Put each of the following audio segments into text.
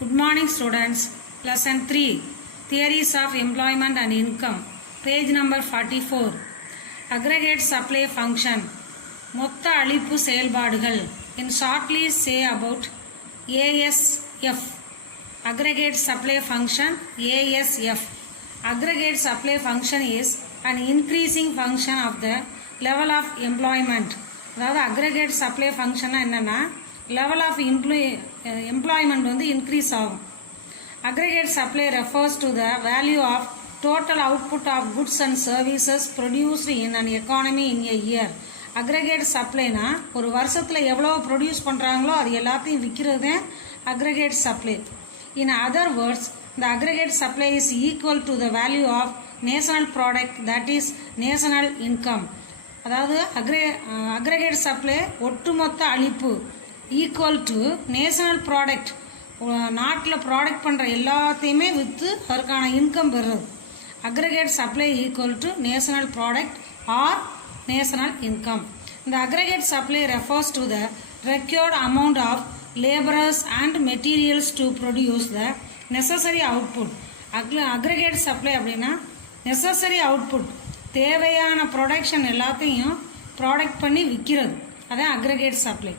Good morning students. Lesson 3 Theories of Employment and Income. Page number 44. Aggregate Supply Function. மொத்த அளிப்பு செயல்பாடுகள். In shortly say about ASF. Aggregate Supply Function ASF. Aggregate Supply Function is an increasing function of the level of employment. அதாவது aggregate supply function என்னன்னா level of employment வந்து increase ஆகும். Aggregate supply refers to the value of total output of goods and services produced in an economy in a year. Aggregate supplyனா ஒரு வருஷத்துல எவ்வளவு produce பண்றாங்களோ அது எல்லாத்தையும் விற்கிறது aggregate supply. In other words, the aggregate supply is equal to the value of national product, that is national income. அதாவது aggregate supply ஒட்டுமொத்த அளிப்பு ஈக்குவல் டு நேஷனல் ப்ராடக்ட், நாட்டில் ப்ராடக்ட் பண்ணுற எல்லாத்தையுமே விற்று அதற்கான இன்கம் பெறுறது. Aggregate supply equal to national product or national income. இந்த aggregate supply refers to the required amount of labourers and materials to produce the necessary output. Aggregate supply அப்படின்னா necessary output, தேவையான production எல்லாத்தையும் product பண்ணி விற்கிறது, அதான் aggregate supply.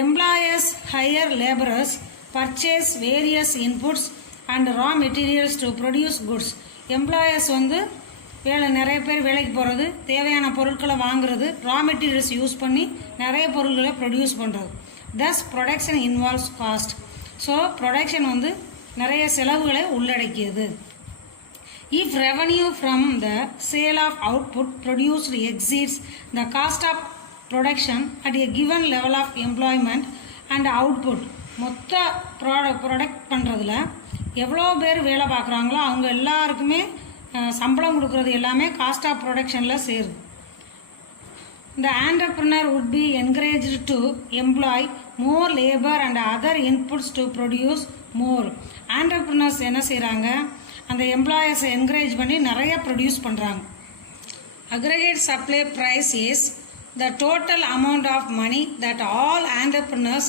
Employers hire laborers, purchase various inputs and raw materials to produce goods. Employers வந்து நிறைய பேர் வேலைக்கு போகிறது, தேவையான பொருட்களை வாங்குறது, ரா மெட்டீரியல்ஸ் யூஸ் பண்ணி நிறைய பொருட்களை ப்ரொடியூஸ் பண்ணுறது. thus production involves cost. So production வந்து நிறைய செலவுகளை உள்ளடக்கியது. if revenue from the sale of output produced exceeds the cost of production at a given level of employment and output, மொத்த product பண்ணுறதுல எவ்வளோ பேர் வேலை பார்க்குறாங்களோ அவங்க எல்லாருக்குமே சம்பளம் கொடுக்குறது எல்லாமே காஸ்ட் ஆஃப் ப்ரொடக்ஷனில் சேருது. The entrepreneur would be encouraged to employ more labor and other inputs to produce more. entrepreneurs என்ன செய்கிறாங்க, அந்த எம்ப்ளாயர்ஸை என்கரேஜ் பண்ணி நிறைய ப்ரொடியூஸ் பண்ணுறாங்க. aggregate supply price is the total amount of money that all entrepreneurs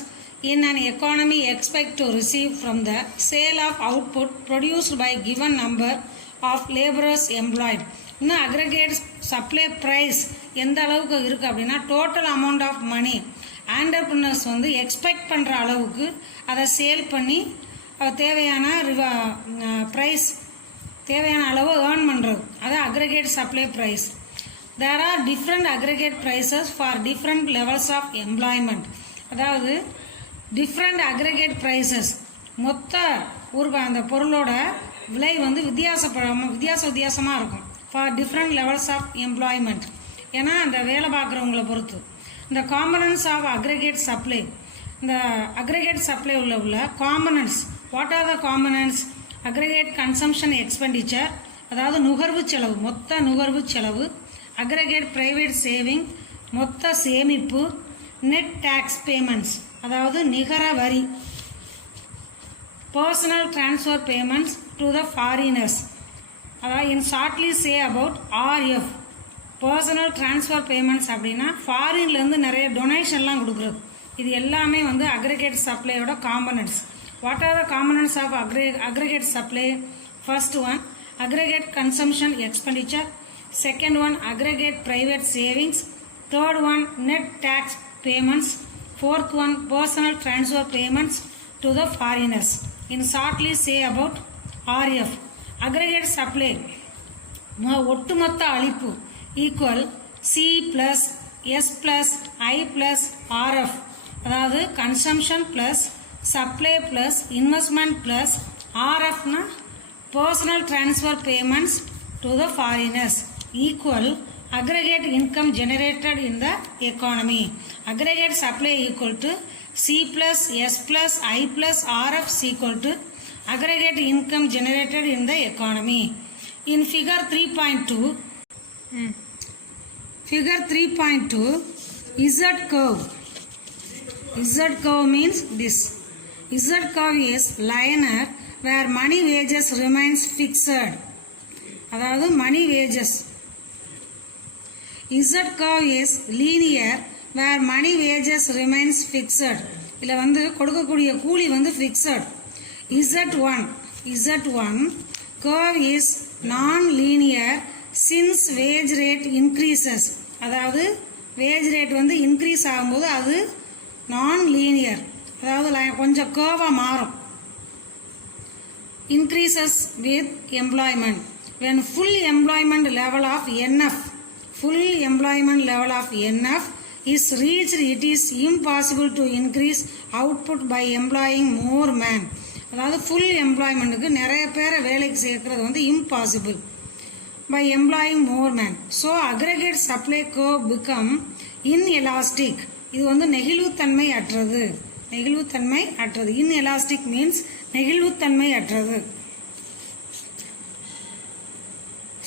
in an economy expect to receive from the sale of output produced by given number of laborers employed. இன்னும் aggregate supply price எந்த அளவுக்கு இருக்குது அப்படின்னா total amount of money entrepreneurs வந்து expect பண்ணுற அளவுக்கு அதை sale பண்ணி தேவையான ப்ரைஸ் தேவையான அளவு ஏர்ன் பண்ணுறது, அது aggregate supply price. There are different aggregate prices for different levels of employment. அதாவது different aggregate prices, மொத்த அந்த பொருளோட விலை வந்து வித்தியாசமாக இருக்கும் for different levels of employment. ஏன்னா அந்த வேலை பார்க்குறவங்களை பொறுத்து. இந்த components of aggregate supply, இந்த aggregate supply உள்ள components. What are the components? aggregate consumption expenditure, அதாவது நுகர்வு செலவு, மொத்த நுகர்வு செலவு. aggregate private saving, மொத்த சேமிப்பு. net tax payments, அதாவது நிகர வரி. personal transfer payments to the foreigners, அதாவது in shortly say about RF. personal transfer payments அப்படின்னா ஃபாரின்லேருந்து நிறைய டொனேஷன்லாம் கொடுக்குறது. இது எல்லாமே வந்து aggregate supplyயோட components. what are the components of aggregate supply? first one, aggregate consumption expenditure. second one, aggregate private savings. third one, net tax payments. fourth one, personal transfer payments to the foreigners. in shortly say about RF. aggregate supply ஒட்டுமொத்த அளிப்பு equal C plus S plus I plus RF, அதாவது consumption plus supply plus investment plus RFனா personal transfer payments to the foreigners equal aggregate income generated in the economy. aggregate supply equal to C plus S plus I plus RF is equal to aggregate income generated in the economy. In figure 3.2, Z curve. Z curve means this. Z curve is linear where money wages remains fixed. அதாவது money wages. Z curve is linear where money wages remains fixed. இதில் வந்து கொடுக்கக்கூடிய கூலி வந்து fixed. Z1 curve is non-linear since wage rate increases. அதாவது wage rate வந்து increase ஆகும்போது அது non-linear, அதாவது கொஞ்சம் curve மாறும். Increases with employment. When full employment level of NF is reached, it is impossible to increase output by employing more men. அதாவது full employmentக்கு நிறைய பேரை வேலைக்கு சேர்க்கிறது வந்து impossible by employing more men. So aggregate supply curve become inelastic. இது வந்து நெகிழ்வுத்தன்மை அற்றது. Inelastic means நெகிழ்வுத்தன்மை அற்றது.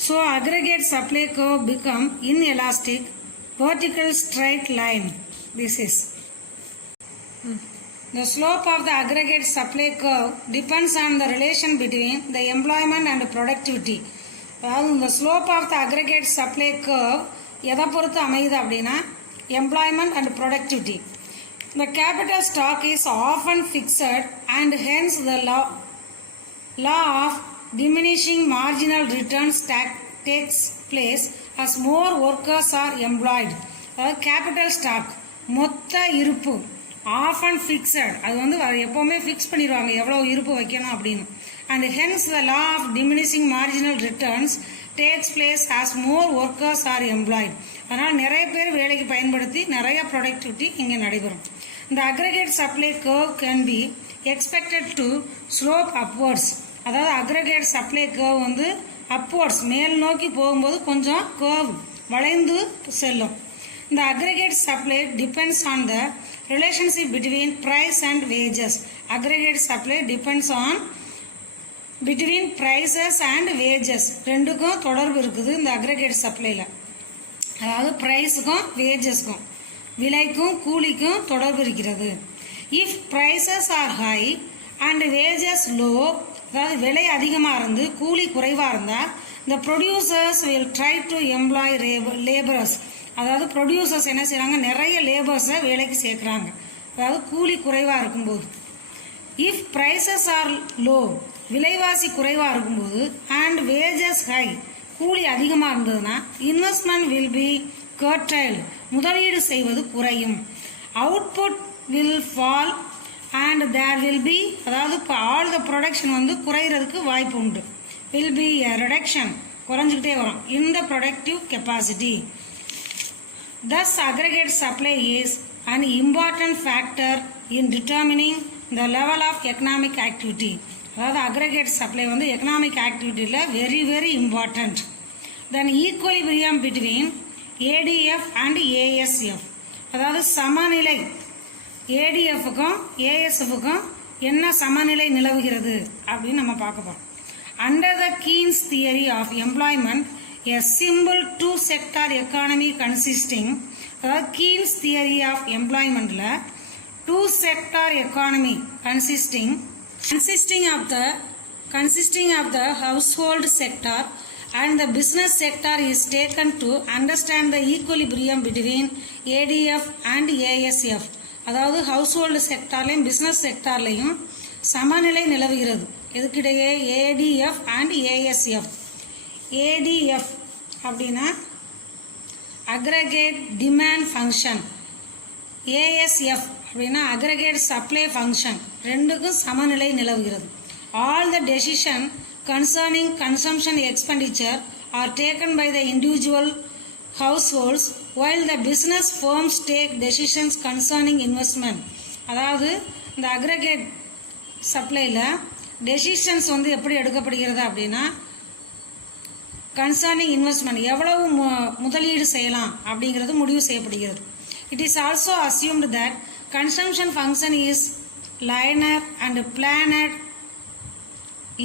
So aggregate supply curve become inelastic, vertical straight line. This is the slope of the aggregate supply curve depends on the relation between the employment and productivity. அதாவது இந்த slope of the aggregate supply curve எதை பொறுத்து அமையுது அப்படின்னா employment and productivity. The capital stock is often fixed and hence the law of diminishing marginal returns takes place as more workers are employed. அதாவது capital stock மொத்த இருப்பு often fixed, அது வந்து எப்போவுமே ஃபிக்ஸ் பண்ணிடுவாங்க எவ்வளோ இருப்பு வைக்கணும் அப்படின்னு. And hence the law of diminishing marginal returns takes place as more workers are employed. அதனால் நிறைய பேர் வேலைக்கு பயன்படுத்தி நிறைய ப்ரொடக்டிவிட்டி இங்கே நடைபெறும். The aggregate supply curve can be expected to slope upwards. அதாவது aggregate supply curve வந்து upwards மேல் நோக்கி போகும்போது கொஞ்சம் curve வளைந்து செல்லும். The aggregate supply depends on the relationship between price and wages. Aggregate supply depends on between prices and wages. ரெண்டுக்கும் தொடர்பு இருக்குது இந்த aggregate supplyல. அதாவது ப்ரைஸுக்கும் வேஜஸ்க்கும் விலைக்கும் கூலிக்கும் தொடர்பு இருக்கிறது. If prices are high and wages low, அதாவது விலை அதிகமாக இருந்து கூலி குறைவாக இருந்தால் இந்த producers will try to employ labourers, அதாவது ப்ரொடியூசர்ஸ் என்ன செய்கிறாங்க, நிறைய லேபர்ஸை வேலைக்கு சேர்க்குறாங்க, அதாவது கூலி குறைவாக இருக்கும்போது. இஃப் ப்ரைஸஸ் ஆர் லோ, விலைவாசி குறைவாக இருக்கும்போது, அண்ட் வேஜஸ் ஹை, கூலி அதிகமாக இருந்ததுன்னா இன்வெஸ்ட்மெண்ட் வில் பி கர்டைல்டு, முதலீடு செய்வது குறையும். Output will fall and there will be, அதாவது இப்போ ஆல் த ப்ரொடக்ஷன் வந்து குறைகிறதுக்கு வாய்ப்பு உண்டு. வில் பி எ ரிடக்ஷன், குறைஞ்சிக்கிட்டே வரும் in the productive capacity. Thus aggregate supply is an important factor in determining the level of economic activity. அதாவது aggregate supply வந்து economic ஆக்டிவிட்டியில் very very important. Then equilibrium between ADF and ASF, அதாவது சமநிலை ஏடிஎஃப்க்கும் ஏஎஸ்எஃப்க்கும் என்ன சமநிலை நிலவுகிறது அப்படின்னு நம்ம பார்க்க போகிறோம். Under the Keynes theory of employment a simple two sector economy consisting, அதாவது கீன்ஸ் தியரி ஆஃப் எம்ப்ளாய்மெண்ட்ல two sector economy consisting of the household sector and the business sector is taken to understand the equilibrium between ADF and ASF. அதாவது household செக்டார்லையும் business செக்டார்லையும் சமநிலை நிலவுகிறது. எதுக்கிடையே? ADF and ASF. ADF அப்படின்னா aggregate demand function, ASF அப்படின்னா aggregate supply function, ரெண்டுக்கும் சமநிலை நிலவுகிறது. All the decision concerning consumption expenditure are taken by the individual households while the business firms take decisions concerning investment. அதாவது இந்த aggregate சப்ளையில் decisions வந்து எப்படி எடுக்கப்படுகிறது அப்படின்னா கன்சர்னிங் இன்வெஸ்ட்மெண்ட், எவ்வளவு முதலீடு செய்யலாம் அப்படிங்கிறது முடிவு செய்யப்படுகிறது. It is also assumed that consumption function is liner and planet,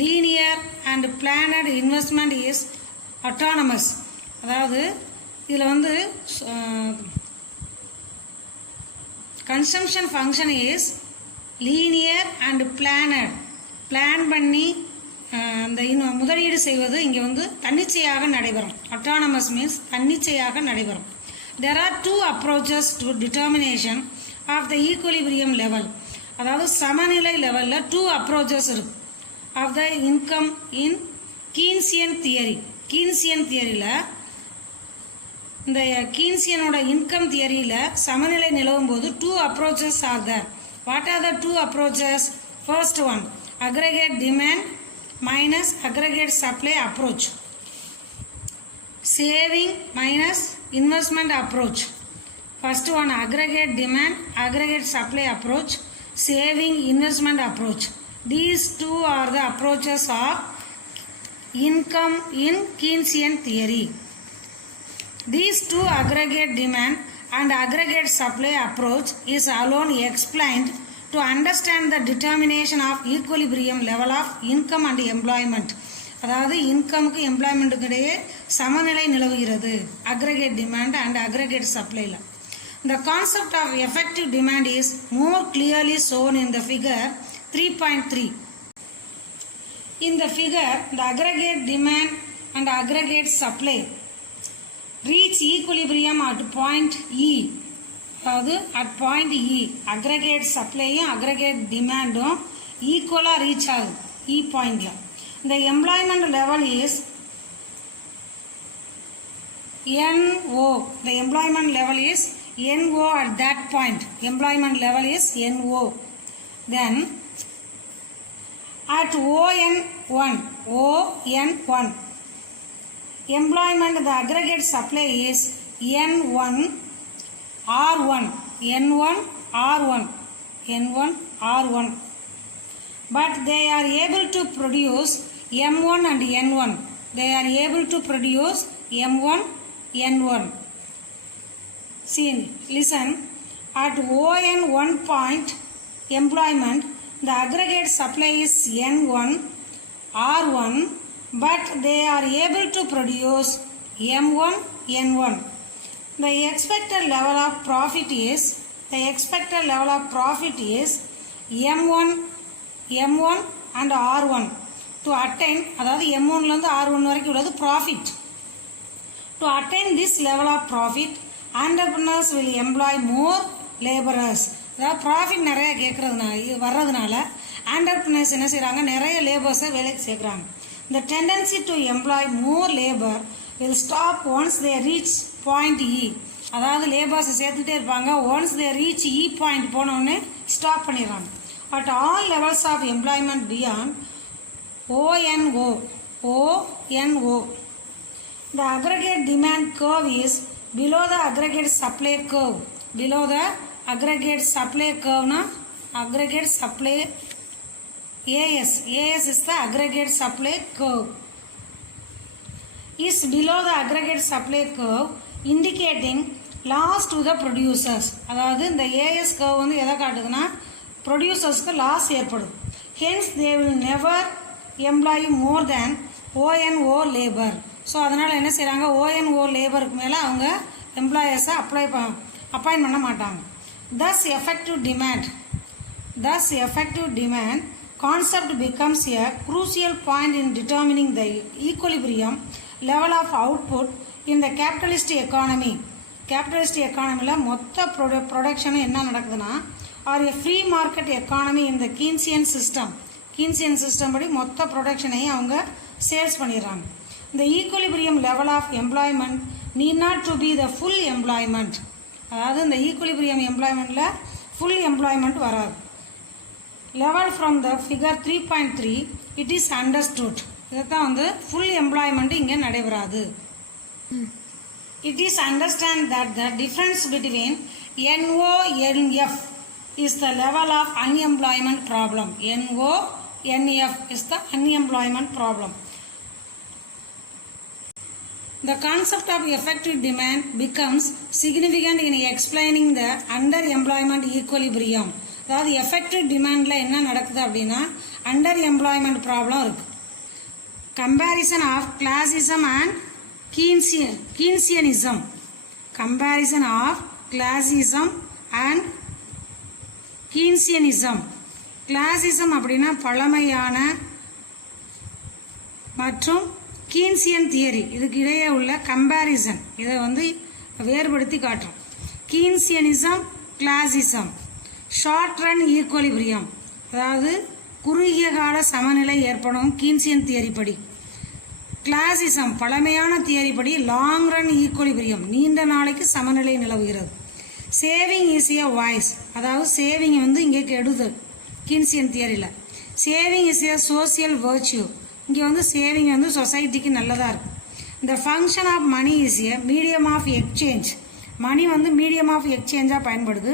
linear and planet investment is autonomous. அதாவது இதில் வந்து consumption function is linear and planet, plan பண்ணி அந்த முதலீடு செய்வது இங்கே வந்து தன்னிச்சையாக நடைபெறும். அட்டானமஸ் மீன்ஸ் தன்னிச்சையாக நடைபெறும். There are two approaches to determination of the equilibrium level. அதாவது சமநிலை லெவலில் 2 அப்ரோச்சஸ் இருக்கு of the income in Keynesian theory. Keynesian தியரியில் இந்த கீன்சியனோட இன்கம் தியரியில் சமநிலை நிலவும் போது 2 approaches are there. What are the 2 approaches? First one aggregate demand minus aggregate supply approach. Saving minus investment approach. First one aggregate demand, aggregate supply approach, saving investment approach. These two are the approaches of income in Keynesian theory. These two aggregate demand and aggregate supply approach is alone explained to understand the determination of equilibrium level of income and employment. அதாவது இன்கமுக்கு எம்ப்ளாய்மெண்ட்டுக்கு இடையே சமநிலை நிலவுகிறது aggregate demand and aggregate சப்ளைல. The concept of effective demand is more clearly shown in the figure 3.3. In the figure, the aggregate demand and aggregate supply reach equilibrium at point E. அதாவது at point E, aggregate supplyயும் aggregate demandம் ஈக்குவலாக reach ஆகுது E பாயிண்டில். The employment level is NO. The employment level is NO at that point. Employment level is NO. Then at ON1, employment, the aggregate supply is N1 R1, N1 R1, N1 R1. But they are able to produce M1 and N1. They are able to produce M1, N1. See, listen. At ON1 point employment, the aggregate supply is N1, R1, but they are able to produce M1, N1. The expected level of profit is M1 and R1 to attain, அதாவது M1லேருந்து R1 வரைக்கும் உள்ளது profit. To attain this level of profit, entrepreneurs will employ more laborers. அதாவது profit நிறைய வர்றதுனால entrepreneurs என்ன செய்கிறாங்க, நிறைய லேபர்ஸை வேலைக்கு சேர்க்குறாங்க. The tendency to employ more labor will stop once they reach point E. அதாவது லேபர்ஸை சேர்த்துட்டே இருப்பாங்க. once they reach E point போனோடனே ஸ்டாப் பண்ணிடுறாங்க. At all levels of employment beyond ONO, the aggregate demand curve is below the aggregate supply curve. Below the aggregate supply curve, na aggregate supply AS is the aggregate supply curve. Is below the aggregate supply curve, indicating loss to the producers. அதாவது இந்த AS curve வந்து எதை காட்டுதுன்னா ப்ரொடியூசர்ஸ்க்கு loss ஏற்படும். Hence they will never employ more than ONO labour. So அதனால் என்ன செய்கிறாங்க, ONO லேபருக்கு மேலே அவங்க எம்ப்ளாயர்ஸை அப்பாயின்ட் பண்ண மாட்டாங்க. Thus effective demand concept becomes a crucial point in determining the equilibrium level of output in the capitalist economy. capitalist economyல மொத்த ப்ரொடக்ஷனும் என்ன நடக்குதுன்னா, R a free market economy in the Keynesian system படி மொத்த ப்ரொடக்ஷனையும் அவங்க சேல்ஸ் பண்ணிடுறாங்க. The equilibrium level of employment need not to be the full employment. அதாவது இந்த equilibrium எம்ப்ளாய்மெண்ட்டில் full employment வராது. Level from the figure 3.3 it is understood. இதைத்தான் வந்து full employment இங்கே நடைபெறாது. It is understand that the difference between NONF is the level of unemployment problem. NONF is the unemployment problem. The concept of effective demand becomes significant in explaining the underemployment equilibrium. அதாவது effective demandல என்ன நடக்குது அப்படின்னா underemployment problem இருக்கு. Comparison of classism and Keynesianism. Comparison of classism and Keynesianism. Classism அப்படின்னா பழமையான மற்றும் கீன்சியன் theory, இதுக்கு இடையே உள்ள கம்பேரிசன், இதை வந்து வேறுபடுத்தி காட்டுறோம். Keynesianism, classicism. Short run equilibrium, அதாவது குறுகிய கால சமநிலை ஏற்படும் கீன்சியன் தியரி படி. கிளாசிசம், பழமையான தியரி படி லாங் ரன் ஈக்குவலிபிரியம், நீண்ட நாளைக்கு சமநிலை நிலவுகிறது. சேவிங் இஸ் ஏ வாய்ஸ், அதாவது சேவிங் வந்து இங்கே கெடுதல் கீன்சியன் தியரியில். Saving is a social virtue, இங்கே வந்து சேவிங் வந்து சொசைட்டிக்கு நல்லதாக இருக்கும். இந்த function of money is a medium of exchange, money வந்து மீடியம் ஆஃப் எக்ஸ்சேஞ்சாக பயன்படுது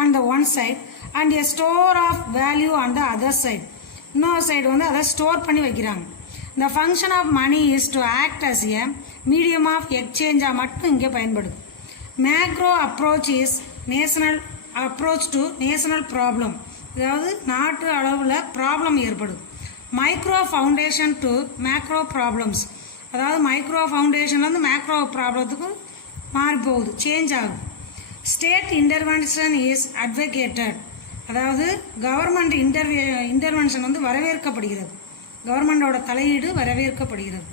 on the one side, and a store of value on the other side, இன்னொரு சைடு வந்து அதை ஸ்டோர் பண்ணி வைக்கிறாங்க. இந்த function of money is to act as a medium of எக்ஸ்சேஞ்சாக மட்டும் இங்கே பயன்படுது. Macro approach is national approach to national problem, அதாவது நாட்டு அளவில் ப்ராப்ளம் ஏற்படுது. Micro foundation to macro problems, அதாவது மைக்ரோ ஃபவுண்டேஷன்லேருந்து மேக்ரோ ப்ராப்ளத்துக்கு மாறி போகுது, சேஞ்ச் ஆகுது. ஸ்டேட் இன்டர்வென்ஷன் இஸ் அட்வொகேட்டட், அதாவது கவர்மெண்ட் இன்டர்வென்ஷன் வந்து வரவேற்கப்படுகிறது, கவர்மெண்டோட தலையீடு வரவேற்கப்படுகிறது.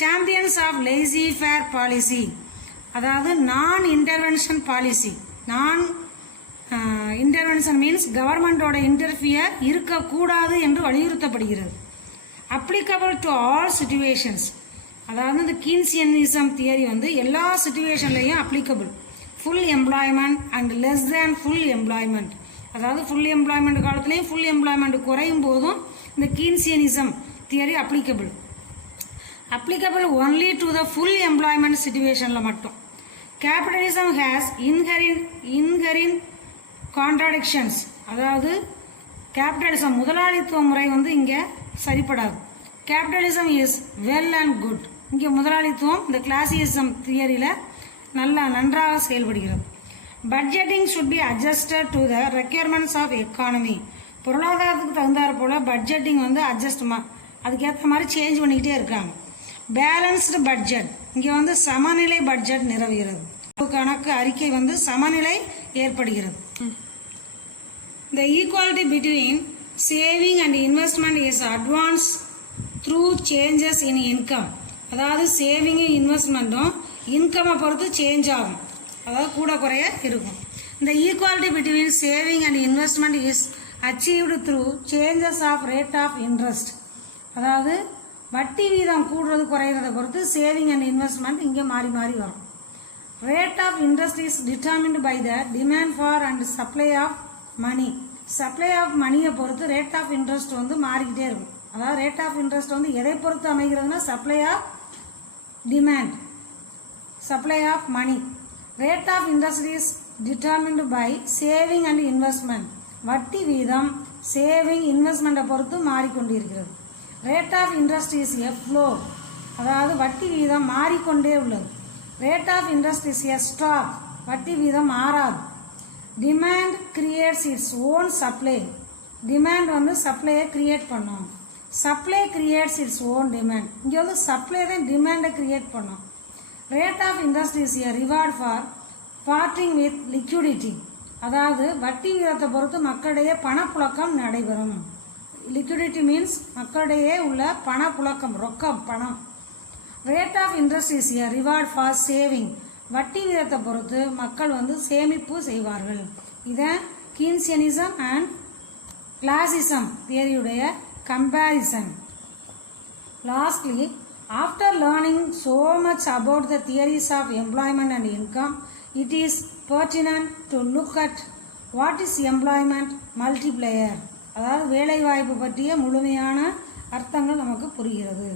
Champions of laissez faire policy, அதாவது non intervention policy, non intervention means கவர்மெண்டோட இன்டர்ஃபியர் இருக்கக்கூடாது என்று வலியுறுத்தப்படுகிறது. அப்ளிகபிள் டு ஆல் சிச்சுவேஷன்ஸ், அதாவது இந்த கீன்சியனிசம் தியரி வந்து எல்லா சிச்சுவேஷன்லையும் applicable. Full employment and less than full employment, அதாவது ஃபுல் எம்ப்ளாய்மெண்ட் காலத்துலேயும் ஃபுல் எம்ப்ளாய்மெண்ட் குறையும் போதும் இந்த Keynesianism theory applicable. Applicable only to the full employment சிச்சுவேஷனில் மட்டும். கேபிட்டலிசம் ஹேஸ் இன்ஹெரின் கான்ட்ராடிக்ஷன்ஸ், அதாவது கேபிட்டலிசம் முதலாளித்துவ முறை வந்து இங்கே சரிப்படாது. Capitalism is well and good, இங்கே முதலாளித்துவம் இந்த கிளாசிசம் தியரியில் நன்றாக செயல்படுகிறது. Budgeting should be adjusted to the requirements of economy, பொருளாதாரத்துக்கு தகுந்தாற் போல் பட்ஜெட்டிங் வந்து அதுக்கேற்ற மாதிரி சேஞ்ச் பண்ணிக்கிட்டே இருக்காங்க. பேலன்ஸ்டு பட்ஜெட், இங்கே வந்து சமநிலை பட்ஜெட் நிலவுகிறது. கணக்கு அறிக்கை வந்து சமநிலை ஏற்படுகிறது. The equality between saving and investment is advanced through changes in income, அதாவது சேவிங்கும் இன்வெஸ்ட்மெண்ட்டும் இன்கம்மை பொறுத்து சேஞ்ச் ஆகும், அதாவது கூட குறைய இருக்கும். இந்த equality between saving and investment is achieved through changes of rate of interest, அதாவது வட்டி வீதம் கூடுறது குறையிறத பொறுத்து சேவிங் அண்ட் இன்வெஸ்ட்மெண்ட் இங்கே மாறி மாறி வரும். Rate of interest is determined by the demand for and supply of money, supply of மணியை பொறுத்து ரேட் ஆஃப் இன்ட்ரெஸ்ட் வந்து மாறிக்கிட்டே இருக்கும். அதாவது ரேட் ஆஃப் இன்ட்ரெஸ்ட் வந்து எதை பொறுத்து அமைகிறதுனா supply of demand, supply of money. Rate of interest is determined by saving and investment, வட்டி வீதம் சேவிங் இன்வெஸ்ட்மெண்ட்டை பொறுத்து மாறிக்கொண்டிருக்கிறது. Rate of interest is a flow, அதாவது வட்டி வீதம் மாறிக்கொண்டே உள்ளது. Rate of interest is a stock, வட்டி வீதம் மாறாது. Demand creates its own supply, demand வந்து சப்ளையை கிரியேட் பண்ணும். Supply creates its own demand, இங்கே வந்து சப்ளை தான் டிமாண்டை கிரியேட் பண்ணும். Rate of interest is a reward for partying with liquidity, அதாவது வட்டி வீதத்தை பொறுத்து மக்களிடையே பணப்புழக்கம் நடைபெறும். லிக்விடிட்டி மீன்ஸ் மக்களிடையே உள்ள பணப்புழக்கம், ரொக்கம், பணம். Rate of interest is a reward for saving, வட்டி வீதத்தை பொறுத்து மக்கள் வந்து சேமிப்பு செய்வார்கள். இதை கீன்சியனிசம் அண்ட் கிளாசிசம் தியரியுடைய comparison. Lastly, after learning so much about the theories of employment and income, it is pertinent to look at what is employment multiplier, அதாவது வேலைவாய்ப்பு பற்றிய முழுமையான அர்த்தங்கள் நமக்கு புரிகிறது.